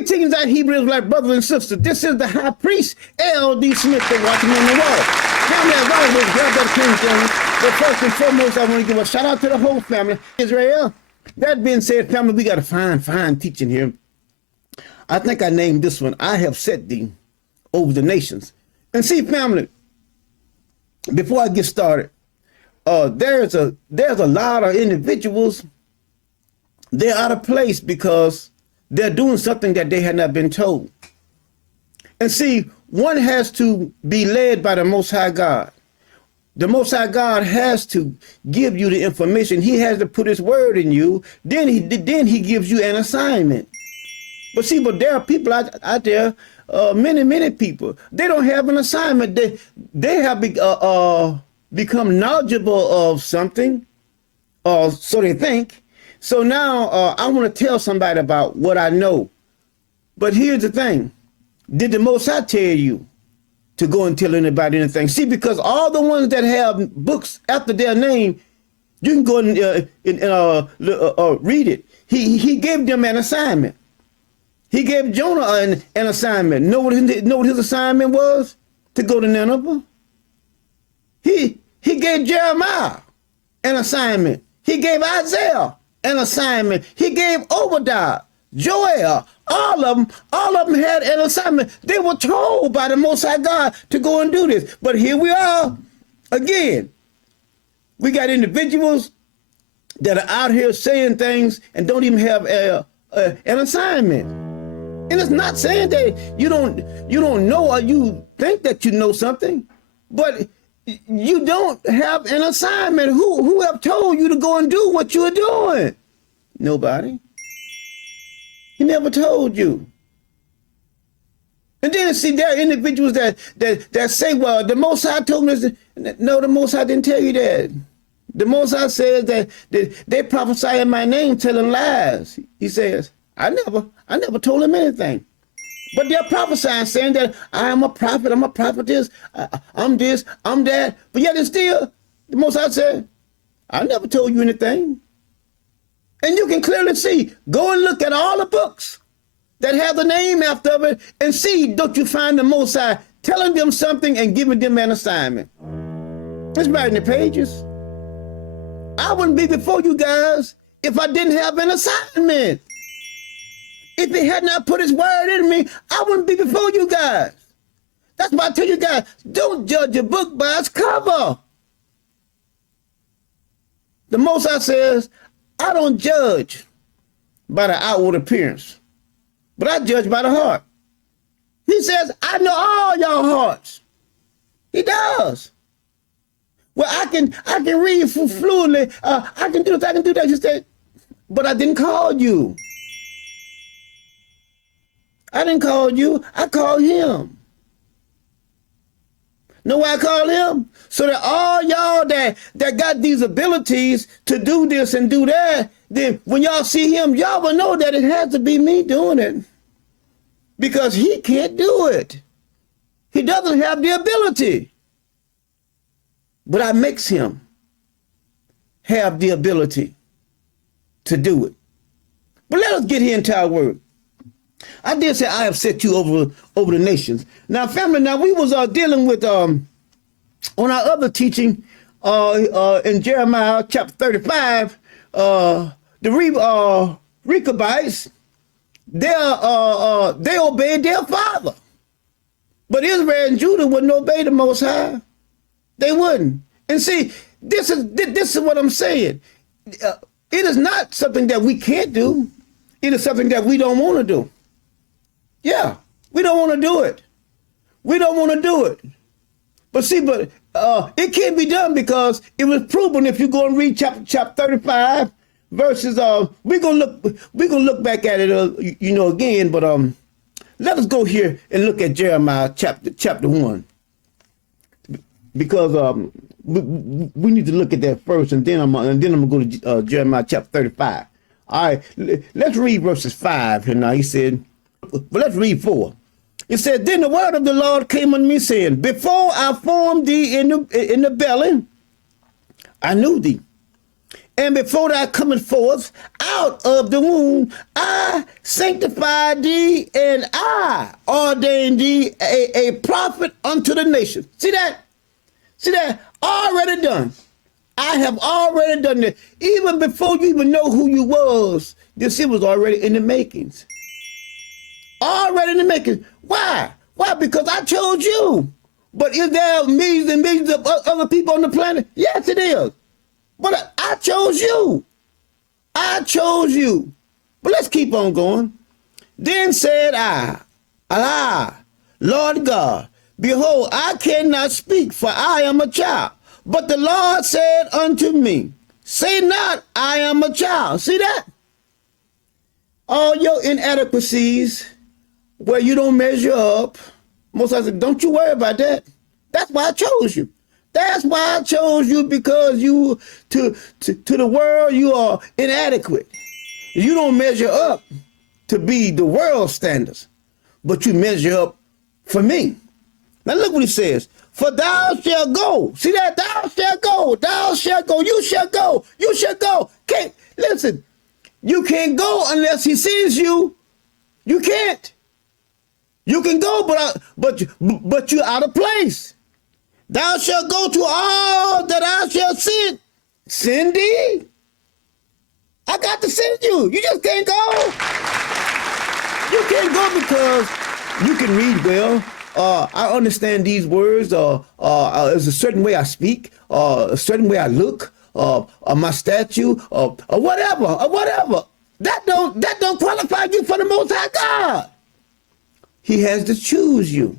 Greetings, our Hebrew Israelite brothers and sisters. This is the high priest, L.D. Smith, the Watchman on the wall. Family, as always, grab that King James. But first and foremost, I want to give a shout out to the whole family, Israel. That being said, family, we got a fine teaching here. I think I named this one, I have set thee over the nations. And see, family, before I get started, there's a lot of individuals, they're out of place because they're doing something that they had not been told. And see, one has to be led by the Most High God. The Most High God has to give you the information. He has to put his word in you. Then he gives you an assignment. But see, there are people out there, many people, they don't have an assignment. They have become knowledgeable of something, so they think. So now I want to tell somebody about what I know. But here's the thing. Did the Most High tell you to go and tell anybody anything? See, because all the ones that have books after their name, you can go and read it. He gave them an assignment. He gave Jonah an assignment. Know what his assignment was? To go to Nineveh. He gave Jeremiah an assignment. He gave Isaiah an assignment. He gave Obadiah, Joel, all of them had an assignment. They were told by the Most High God to go and do this. But here we are again. We got individuals that are out here saying things and don't even have an assignment. And it's not saying that you don't know or you think that you know something, but you don't have an assignment. Who have told you to go and do what you are doing? Nobody. He never told you. And then see, there are individuals that say, well, the Most High told me this. No, the Most High didn't tell you that. The Most High says that they prophesy in my name telling lies. He says, I never told him anything. But they're prophesying, saying that I am a prophet, I'm a prophetess, I'm this, I'm that. But yet and still, the Most High said, I never told you anything. And you can clearly see, go and look at all the books that have the name after it and see, don't you find the Most High telling them something and giving them an assignment. It's right in the pages. I wouldn't be before you guys if I didn't have an assignment. If he had not put his word in me, I wouldn't be before you guys. That's why I tell you guys, don't judge a book by its cover. The Most High says, I don't judge by the outward appearance, but I judge by the heart. He says, I know all y'all hearts. He does. Well, I can read fluently. I can do this, I can do that. He said, but I didn't call you. I didn't call you, I called him. Know why I called him? So that all y'all that got these abilities to do this and do that, then when y'all see him, y'all will know that it has to be me doing it. Because he can't do it. He doesn't have the ability. But I makes him have the ability to do it. But let us get here into our word. I did say I have set you over the nations. Now, family, we was dealing with on our other teaching in Jeremiah chapter 35, the Rechabites, they obeyed their father, but Israel and Judah wouldn't obey the Most High. They wouldn't. And see, this is what I'm saying. It is not something that we can't do. It is something that we don't want to do. Yeah, we don't want to do it. We don't want to do it. But see, it can't be done because it was proven. If you go and read chapter 35 verses, we're gonna look back at it, again. But let us go here and look at Jeremiah chapter 1, because we need to look at that first, and then I'm gonna go to Jeremiah chapter 35. All right, let's read verses 5 here now. He said. But let's read 4. It said, then the word of the Lord came unto me, saying, before I formed thee in the belly, I knew thee. And before thou comest forth out of the womb, I sanctify thee, and I ordain thee a prophet unto the nation. See that? See that? Already done. I have already done it. Even before you even know who you was, this shit was already in the makings. Already in the makings. Why? Why? Because I chose you. But is there millions and millions of other people on the planet? Yes, it is. But I chose you. I chose you. But let's keep on going. Then said I, Allah, Lord God, behold, I cannot speak, for I am a child. But the Lord said unto me, say not, I am a child. See that? All your inadequacies, where you don't measure up, most I said, don't you worry about that. That's why I chose you. That's why I chose you, because you, to the world, you are inadequate. You don't measure up to be the world standards, but you measure up for me. Now look what he says. For thou shalt go. See that? Thou shalt go. Thou shalt go. You shall go. You shall go. Can't, listen, you can't go unless he sends you. You can't. You can go, but you're out of place. Thou shalt go to all that I shall send. Send thee? I got to send you. You just can't go. You can't go because you can read well. I understand these words. There's a certain way I speak, a certain way I look, my statue, or whatever. That don't qualify you for the Most High God. He has to choose you.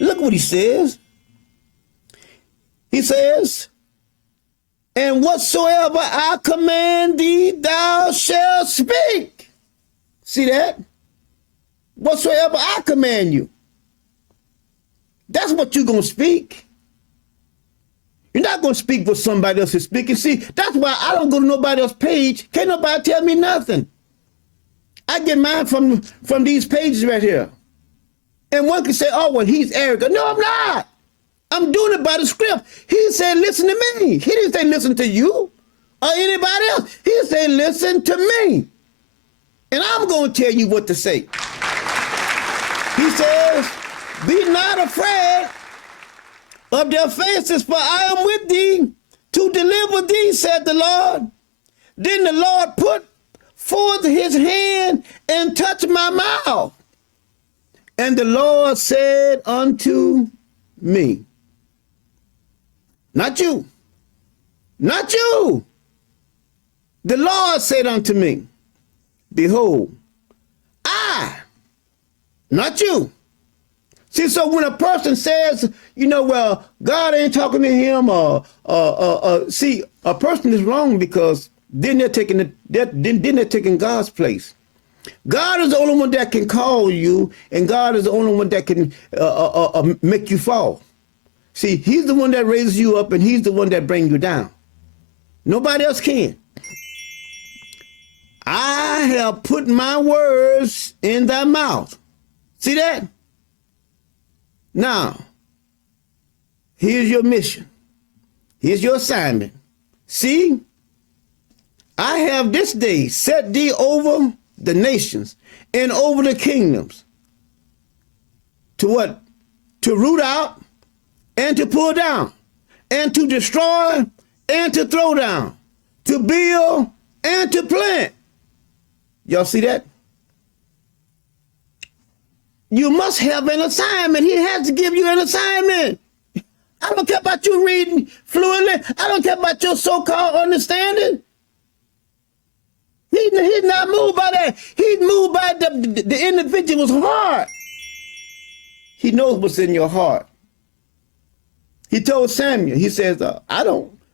Look what he says. He says, and whatsoever I command thee, thou shalt speak. See that? Whatsoever I command you. That's what you're going to speak. You're not going to speak what somebody else is speaking. See, that's why I don't go to nobody else's page. Can't nobody tell me nothing. I get mine from these pages right here. And one can say, oh, well, he's arrogant. No, I'm not. I'm doing it by the script. He said, listen to me. He didn't say, listen to you or anybody else. He said, listen to me. And I'm going to tell you what to say. He says, be not afraid of their faces, for I am with thee to deliver thee, said the Lord. Then the Lord put forth his hand and touched my mouth. And the Lord said unto me, not you, not you. The Lord said unto me, behold, I, not you. See, so when a person says, well, God ain't talking to him, see, a person is wrong because then they're taking God's place. God is the only one that can call you, and God is the only one that can make you fall. See, he's the one that raises you up, and he's the one that brings you down. Nobody else can. I have put my words in thy mouth. See that? Now, here's your mission. Here's your assignment. See, I have this day set thee over the nations and over the kingdoms. To what? To root out and to pull down and to destroy and to throw down, to build and to plant. Y'all see that? You must have an assignment. He has to give you an assignment. I don't care about you reading fluently. I don't care about your so-called understanding. He's not moved by that. He's moved by the individual's heart. He knows what's in your heart. He told Samuel, he says,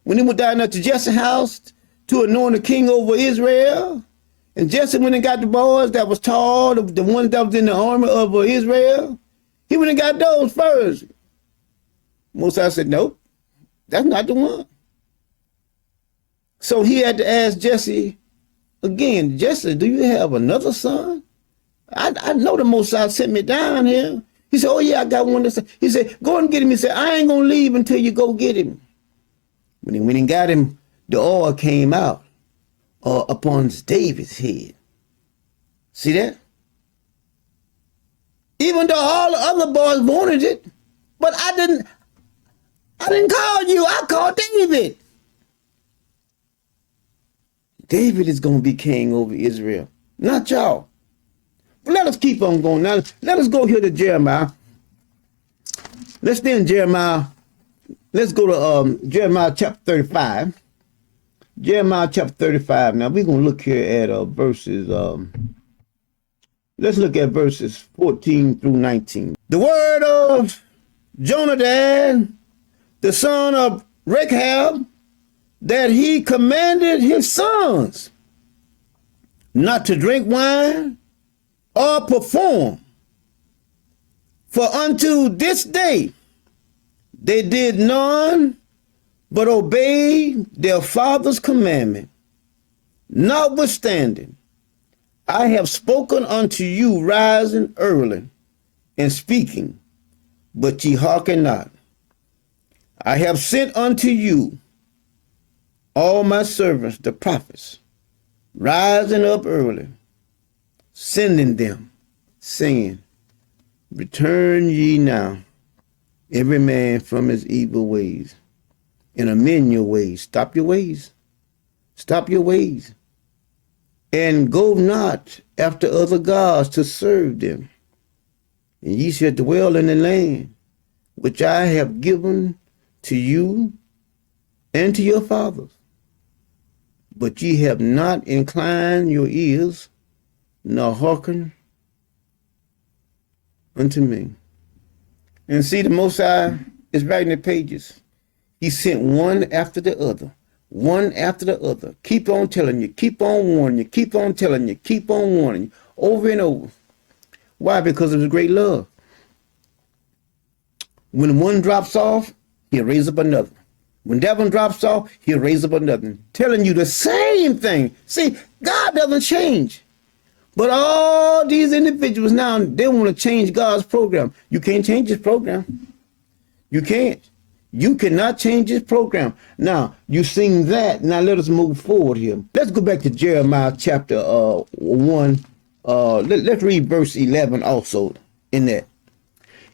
when he went down there to Jesse's house to anoint a king over Israel, and Jesse went and got the boys that was tall, the ones that was in the army of Israel, he went and got those first. Moses said, nope, that's not the one. So he had to ask Jesse again, Jesse, do you have another son? I know the Moses sent me down here. He said, oh yeah, I got one. He said, go and get him. He said, I ain't gonna leave until you go get him. When he went and got him the oil came out upon David's head. See that? Even though all the other boys wanted it, but I didn't call you, I called David. David is going to be king over Israel, not y'all. But let us keep on going. Now, let us go here to Jeremiah. Let's stay in Jeremiah. Let's go to Jeremiah chapter 35. Jeremiah chapter 35. Now, we're going to look here at verses, let's look at verses 14 through 19. The word of Jonadab, the son of Rechab, that he commanded his sons not to drink wine or perform. For unto this day they did none but obey their father's commandment. Notwithstanding, I have spoken unto you rising early and speaking, but ye hearken not. I have sent unto you all my servants, the prophets, rising up early, sending them, saying, return ye now, every man from his evil ways, and amend your ways. Stop your ways. Stop your ways. And go not after other gods to serve them. And ye shall dwell in the land which I have given to you and to your fathers. But ye have not inclined your ears, nor hearkened unto me. And see, the Most High is writing the pages. He sent one after the other, one after the other. Keep on telling you, keep on warning you, keep on telling you, keep on warning you, over and over. Why? Because of his great love. When one drops off, he'll raise up another. When that one drops off, he'll raise up another. Telling you the same thing. See, God doesn't change. But all these individuals now, they want to change God's program. You can't change his program. You can't. You cannot change his program. Now, you sing that. Now, let us move forward here. Let's go back to Jeremiah chapter 1. Let's read verse 11 also in that.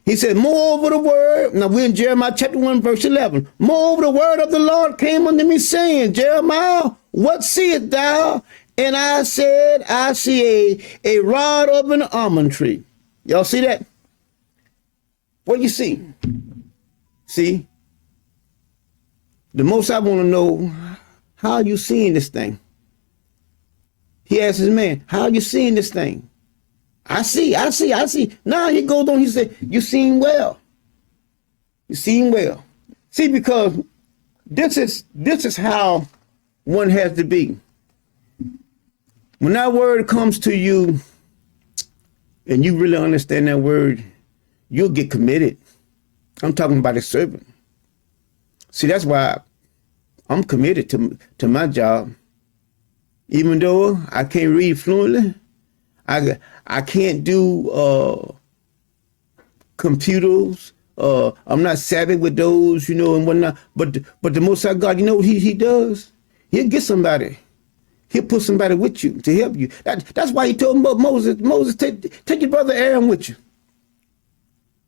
He said, moreover the word, now we're in Jeremiah chapter 1, verse 11. Moreover the word of the Lord came unto me, saying, Jeremiah, what seest thou? And I said, I see a rod of an almond tree. Y'all see that? What you see? See? The most I want to know, how are you seeing this thing? He asked his man, how are you seeing this thing? I see. Now he goes on, he said, you seeing well. You seeing well. See, because this is how one has to be. When that word comes to you and you really understand that word, you'll get committed. I'm talking about a servant. See, that's why I'm committed to my job. Even though I can't read fluently, I can't do computers. I'm not savvy with those, and whatnot. But the Most High God, you know what he does? He'll get somebody. He'll put somebody with you to help you. That's why he told Moses, take your brother Aaron with you.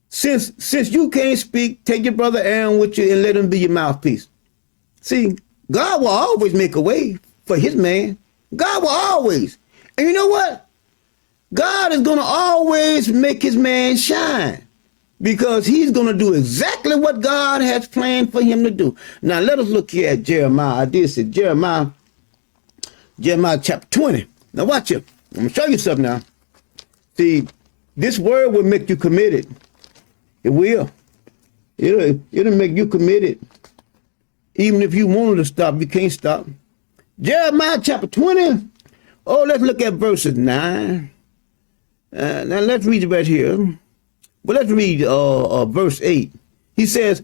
Since you can't speak, take your brother Aaron with you and let him be your mouthpiece. See, God will always make a way for his man. God will always. And you know what? God is going to always make his man shine because he's going to do exactly what God has planned for him to do. Now, let us look here at Jeremiah. I did say Jeremiah chapter 20. Now, watch it. I'm going to show you something now. See, this word will make you committed. It will. It'll make you committed. Even if you wanted to stop, you can't stop. Jeremiah chapter 20. Oh, let's look at verses 9. Now let's read it right here. But let's read verse 8. He says,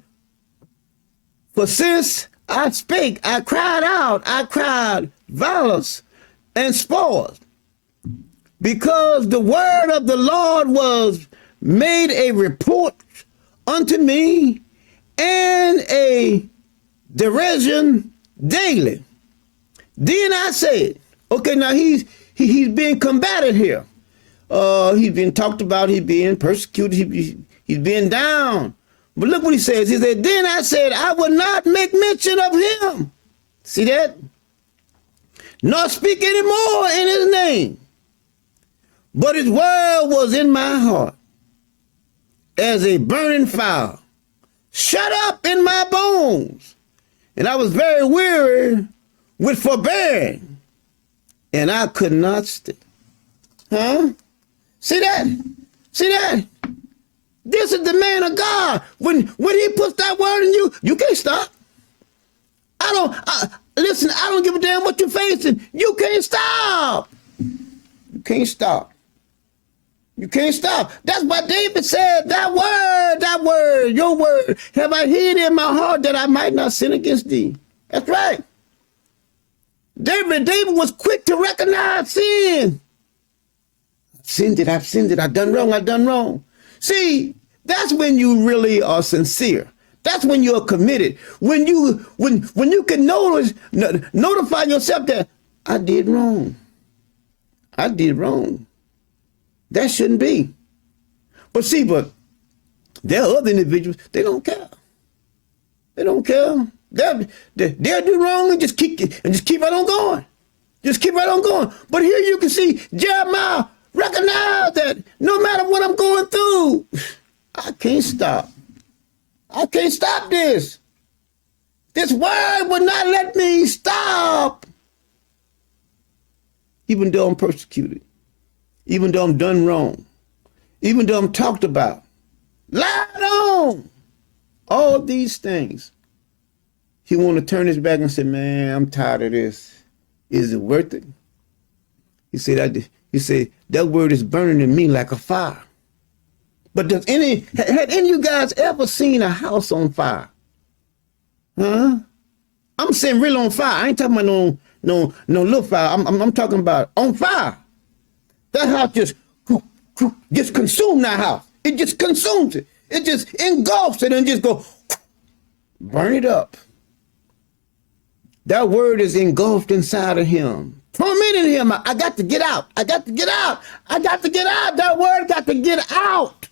for since I spake, I cried out, I cried violence and spoils, because the word of the Lord was made a report unto me, and a derision daily. Then I said, okay, now he's being combated here. He's being talked about, he's being persecuted, he's being down. But look what he says. He said, then I said, I will not make mention of him. See that? Nor speak anymore in his name. But his word was in my heart as a burning fire, shut up in my bones. And I was very weary with forbearing, and I could not stay. Huh? See that? See that? This is the man of God. When he puts that word in you, you can't stop. Listen, I don't give a damn what you're facing. You can't stop. You can't stop. You can't stop. That's why David said, that word, your word, have I hid in my heart that I might not sin against thee. That's right. David was quick to recognize sin. I've sinned it, I've done wrong. See, that's when you really are sincere. That's when you're committed. When you can notify yourself that I did wrong. I did wrong. That shouldn't be. But there are other individuals, they don't care. They don't care. They'll do wrong and just keep right on going. Just keep right on going. But here you can see Jeremiah recognize that no matter what I'm going through, I can't stop. I can't stop this. This word will not let me stop. Even though I'm persecuted, even though I'm done wrong, even though I'm talked about, lied on, all these things. He want to turn his back and say, man, I'm tired of this. Is it worth it? He said, that word is burning in me like a fire. But had any of you guys ever seen a house on fire? Huh? I'm saying real on fire. I ain't talking about no little fire. I'm talking about on fire. That house just consumed that house. It just consumes it. It just engulfs it and just go burn it up. That word is engulfed inside of him, tormenting him. I got to get out. I got to get out. I got to get out. That word got to get out.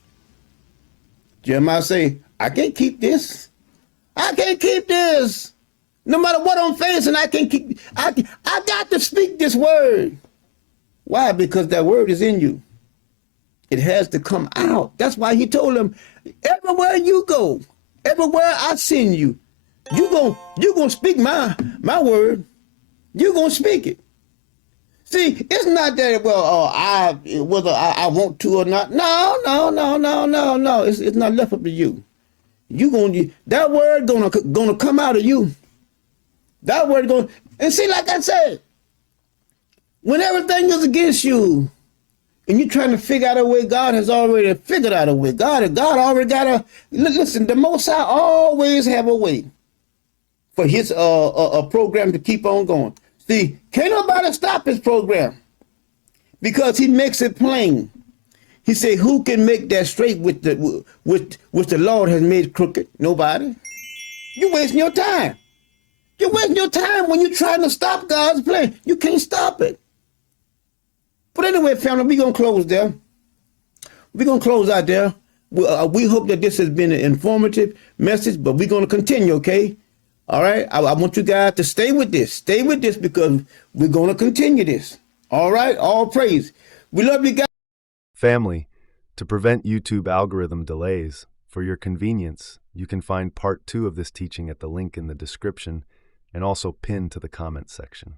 Jeremiah say, I can't keep this. I can't keep this. No matter what I'm facing, I got to speak this word. Why? Because that word is in you. It has to come out. That's why he told him, everywhere you go, everywhere I send you, you're gonna speak my word. You're gonna speak it. See, it's not that, whether I want to or not. No. It's not left up to you. That word gonna come out of you. That word and see, like I said, when everything is against you, and you're trying to figure out a way, God has already figured out a way. God already got listen, the Most High always have a way for his a program to keep on going. See, can't nobody stop his program because he makes it plain. He said, who can make that straight with the Lord has made crooked? Nobody. You're wasting your time. You're wasting your time when you're trying to stop God's plan. You can't stop it. But anyway, family, we're going to close there. We're going to close out there. We hope that this has been an informative message, but we're going to continue, okay? All right? I want you guys to stay with this. Stay with this because we're going to continue this. All right? All praise. We love you guys. Family, to prevent YouTube algorithm delays, for your convenience, you can find part 2 of this teaching at the link in the description and also pinned to the comment section.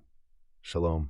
Shalom.